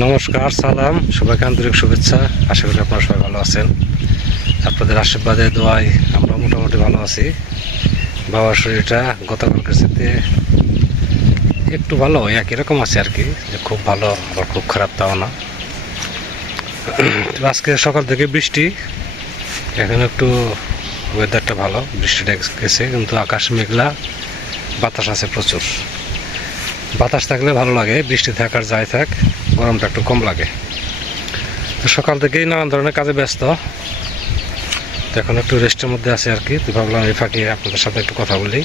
নমস্কার, সালাম, সবাইকে আন্তরিক শুভেচ্ছা। আশা করি আপনারা সবাই ভালো আছেন। আপনাদের আশীর্বাদে, দোয়ায় আমরা মোটামুটি ভালো আছি। বাবার শরীরটা গতকালকের সাথে একটু ভালো, একই রকম আছে আর কি, যে খুব ভালো, আবার খুব খারাপ তাও না। আজকে সকাল থেকে বৃষ্টি, এখন একটু ওয়েদারটা ভালো, বৃষ্টিটা গেছে, কিন্তু আকাশ মেঘলা, বাতাস আছে প্রচুর। বাতাস থাকলে ভালো লাগে, বৃষ্টি থাকার যাই থাক। গরমটা একটু কম লাগে। সকাল থেকেই নানান ধরনের কাজে ব্যস্ত। তো এখন একটু রেস্টের মধ্যে আছে আর কি। ভাবলাম এই ফাঁকে আপনাদের সাথে একটু কথা বলি।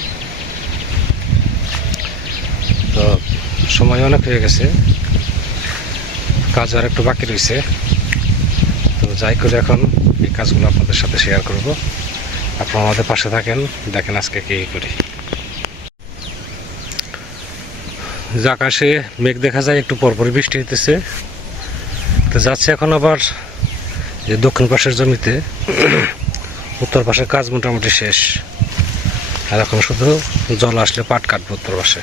তো সময় অনেক হয়ে গেছে। কাজ আর একটু বাকি রয়েছে তো যাই করে এখন এই কাজগুলো আপনাদের সাথে শেয়ার করব। আপনারা আমাদের পাশে থাকেন। দেখেন আজকে কী করি। যে আকাশে মেঘ দেখা যায়, একটু পরপরই বৃষ্টি হইতেছে। তো যাচ্ছে এখন আবার যে দক্ষিণ পাশের জমিতে। উত্তর পাশের কাজ মোটামুটি শেষ। আর এখন শুধু জল আসলে পাট কাটবো উত্তর পাশে।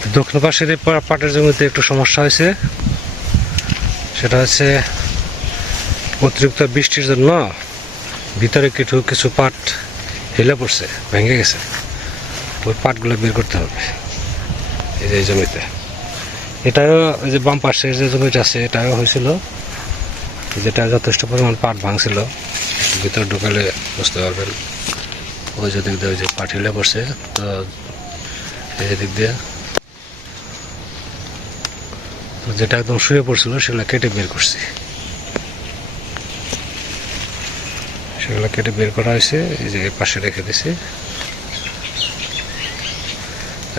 তো দক্ষিণ পাশের এই পাটের জমিতে একটু সমস্যা হয়েছে। সেটা হচ্ছে অতিরিক্ত বৃষ্টির জন্য ভিতরে কিছু কিছু পাট হেলে পড়ছে, ভেঙে গেছে। ওই পাটগুলো বের করতে হবে। এই জমিতে। এটাও যে বাম পাশে যে জমিটা আছে, এটাও হয়েছিল। যেটা যথেষ্ট পরিমাণ পাট ভাঙছিল, ভিতরে ঢুকালে বুঝতে পারবেন। ওই যে দিক দিয়ে ওই যে পাট হিলে পড়ছে, তো এই দিক দিয়ে। যেটা একদম শুয়ে পড়ছিল, সেগুলো কেটে বের করছি। সেগুলো কেটে বের করা হয়েছে, এই যে পাশে রেখে দিছি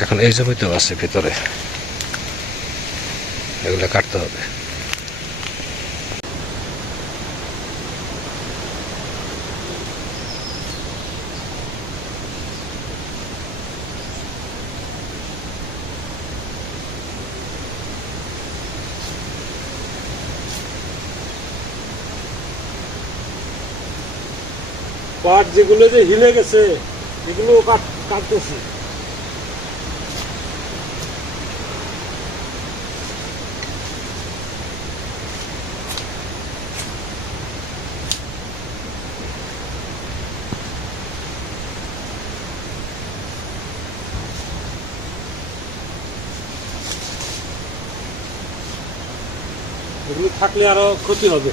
এখন এই জমিতেও আছে ভিতরে, এগুলো কাটতে হবে। পাট যেগুলো যে হিলে গেছে এগুলো কাট কাটতেছি। এগুলো থাকলে আরও ক্ষতি হবে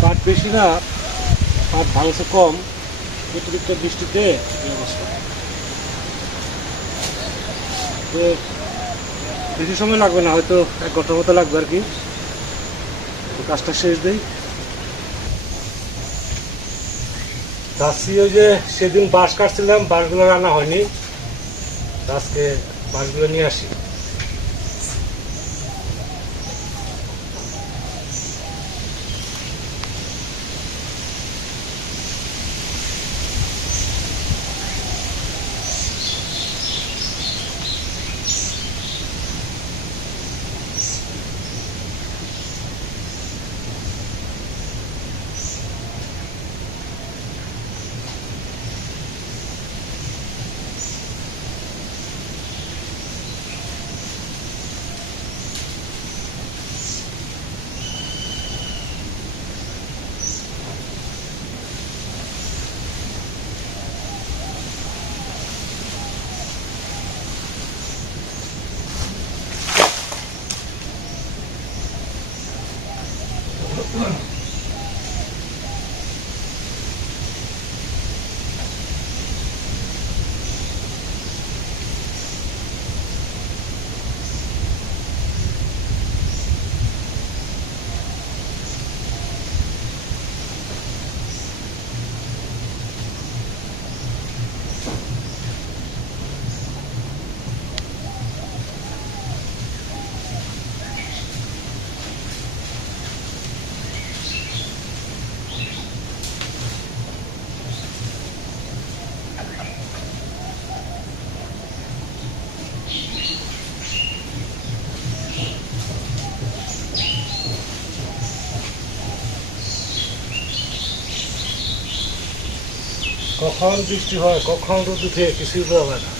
পাট বেশি না পাট ভাঙছে কম, অতিরিক্ত বৃষ্টিতে অবস্থা। তো বেশি সময় লাগবে না, হয়তো এক ঘণ্টার মতো লাগবে আর কি। কাজটা শেষ দেই। যাচ্ছি ওই যে সেদিন বাঁশ কাটছিলাম, বাঁশগুলো রান্না হয়নি। আজকে বাঁশগুলো নিয়ে আসি। Look. কখন বৃষ্টি হয় কখন রোদ উঠে কিছুই বোঝা যায় না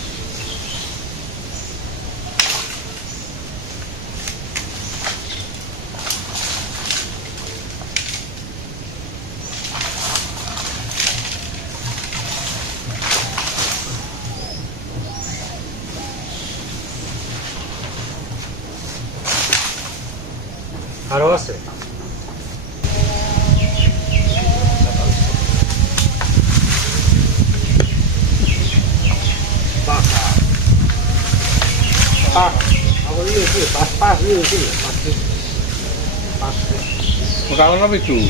আরও আছে ওটা আমার নামে চুল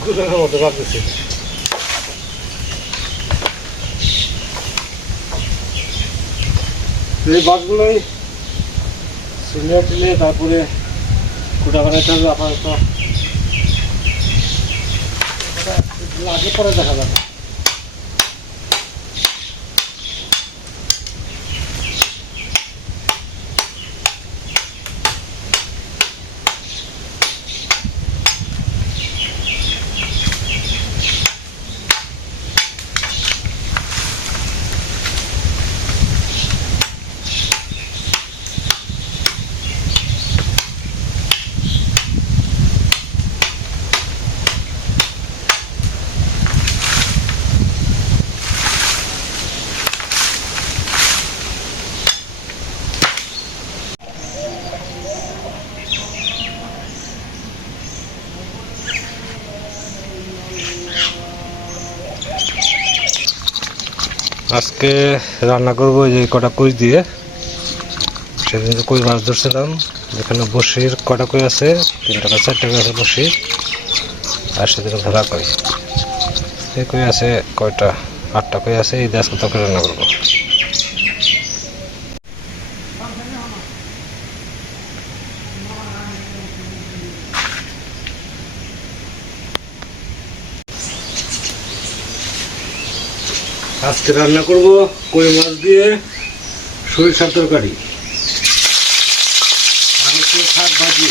গুলোর মতো ভাবতেছি এই বাসগুলোই সিনিয়র টিলে তারপরে কুটা বানাইতে হবে আপাতত আগে পরে দেখা যাবে আজকে রান্না করব যে কটা কুই দিয়ে। সেদিন যে কই মাছ ধরছিলাম, যেখানে বসির কটা কই আছে, তিনটা না চারটা কই আছে বসি আর সেদিন ধরা কই। এই কই আছে কয়টা? আটটা কই আছে, এই দিয়ে আজকে তরকারি রান্না করব। আজকে রান্না করব কই মাছ দিয়ে সরিষার তরকারি। হচ্ছে শাক ভাজি।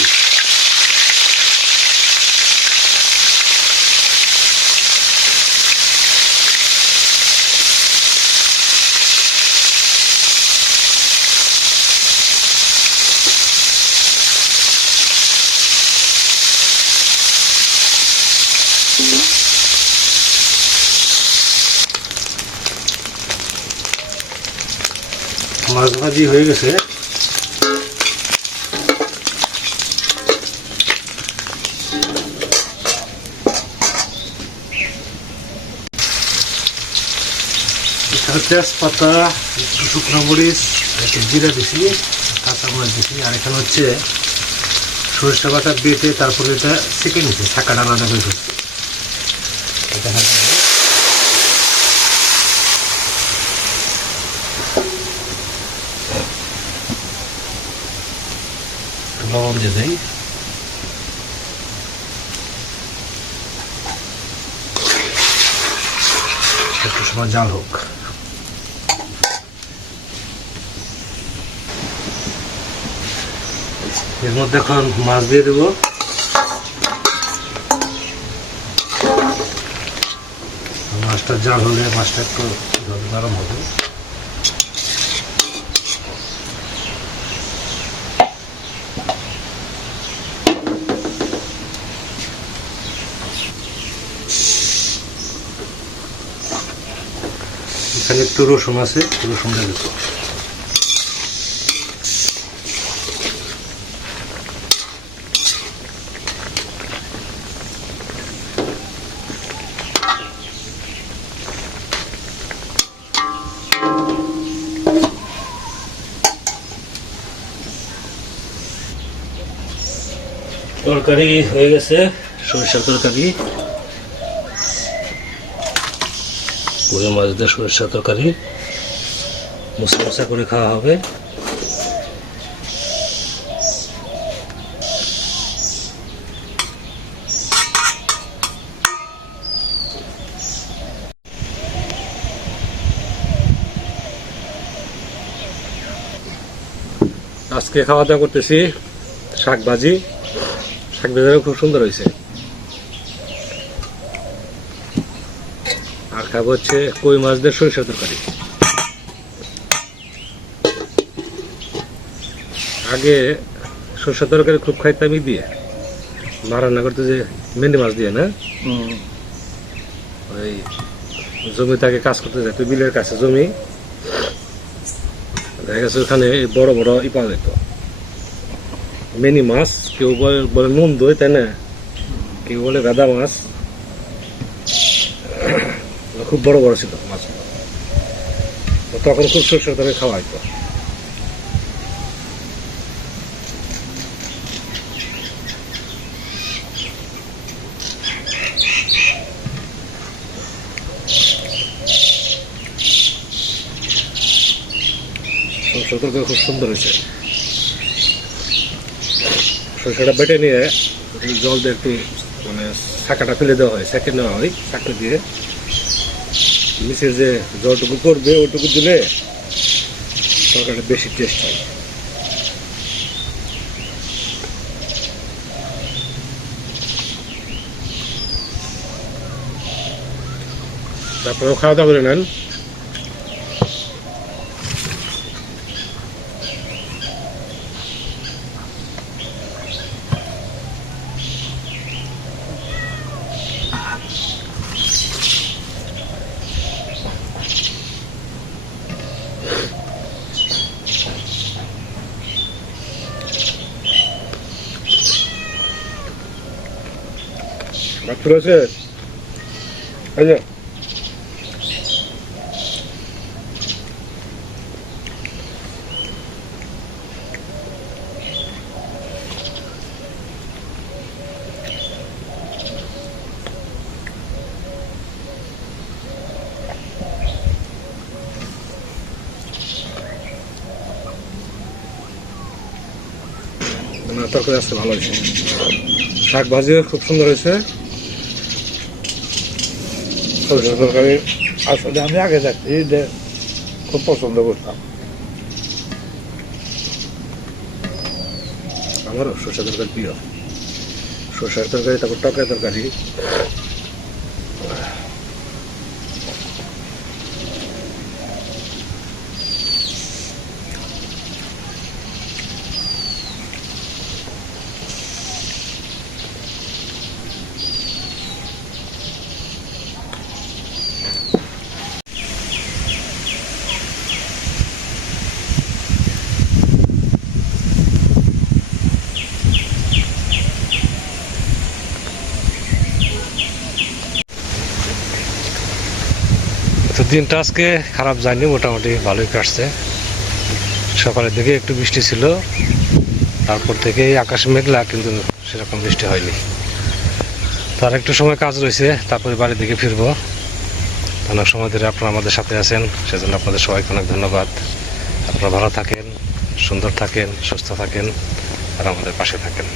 মাছ ভাজি হয়ে গেছে। তেজপাতা, একটু শুকনো মরিচ একটু জিরা দিছি মাছ দিছি, আর এখানে হচ্ছে সরিষা বাটা বেটে তারপরে এটা সেকে নিচ্ছে আলাদা করে ফেলছি এটা হালকা করে একটু লবণ দিয়ে দেয় একটু সময় জাল হোক। এর মধ্যে এখন মাছ দিয়ে দেব। মাছটা জাল হলে মাছটা একটু গরম হবে এখানে একটু রসুন আছে রসুন দেবো। তরকারি হয়ে গেছে সরিষার তরকারি। পুরো মাছ দিয়ে সরিষার তরকারি। মশা করে খাওয়া হবে। আজকে খাওয়া দাওয়া করতেছি শাক ভাজি শাক ভাজিও খুব সুন্দর হয়েছে। খাব হচ্ছে কই মাছ দিয়ে সরিষার তরকারি। আগে সরষের তরকারি খুব খাইতাম ই দিয়ে। মা রান্না করতে যে মেন্ডি মাছ দিয়ে না? ওই জমি আগে কাজ করতে যেত বিলের কাছে জমি। দেখা গেছে ওখানে বড় বড় ই পাওয়া যেত। মিনি মাছ কেউ বলে বলে নুন দই তাই না? কেউ বলে গাদা মাছ। খুব বড় বড় ছিল, মাছ। তখন খুব সরষের তরকারি খাওয়া হইতো খুব সুন্দর হয়েছে। সরষেটা বেটে নিয়ে জল দিয়ে একটু মানে শাঁকাটা ফেলে দেওয়া হয় সেকে নেওয়া হয় শাঁকা দিয়ে। নিচের যে জলটুকু করবে ওটুকু দিলে তরকারিটা বেশি টেস্ট হয়। তারপরে খাওয়া দাওয়া করে নেন। ভাত আছে আচ্ছা না তরকারি আসতে ভালো হয়েছে শাক ভাজিও খুব সুন্দর হয়েছে সরষের তরকারি আসলে আমি আগে থাকতে যে খুব পছন্দ করতাম আমারও সরষের তরকারি প্রিয় সরষের তরকারি তারপর টকের তরকারি তো দিনটা আজকে খারাপ যায়নি, মোটামুটি ভালোই কাটছে। সকালের দিকে একটু বৃষ্টি ছিল, তারপর থেকে আকাশ মেঘলা, কিন্তু সেরকম বৃষ্টি হয়নি। তার একটু সময় কাজ রয়েছে, তারপরে বাড়ির দিকে ফিরবো। অনেক সময় ধরে আপনারা আমাদের সাথে আছেন, সেজন্য আপনাদের সবাইকে অনেক ধন্যবাদ। আপনারা ভালো থাকেন, সুন্দর থাকেন, সুস্থ থাকেন, আর আমাদের পাশে থাকেন।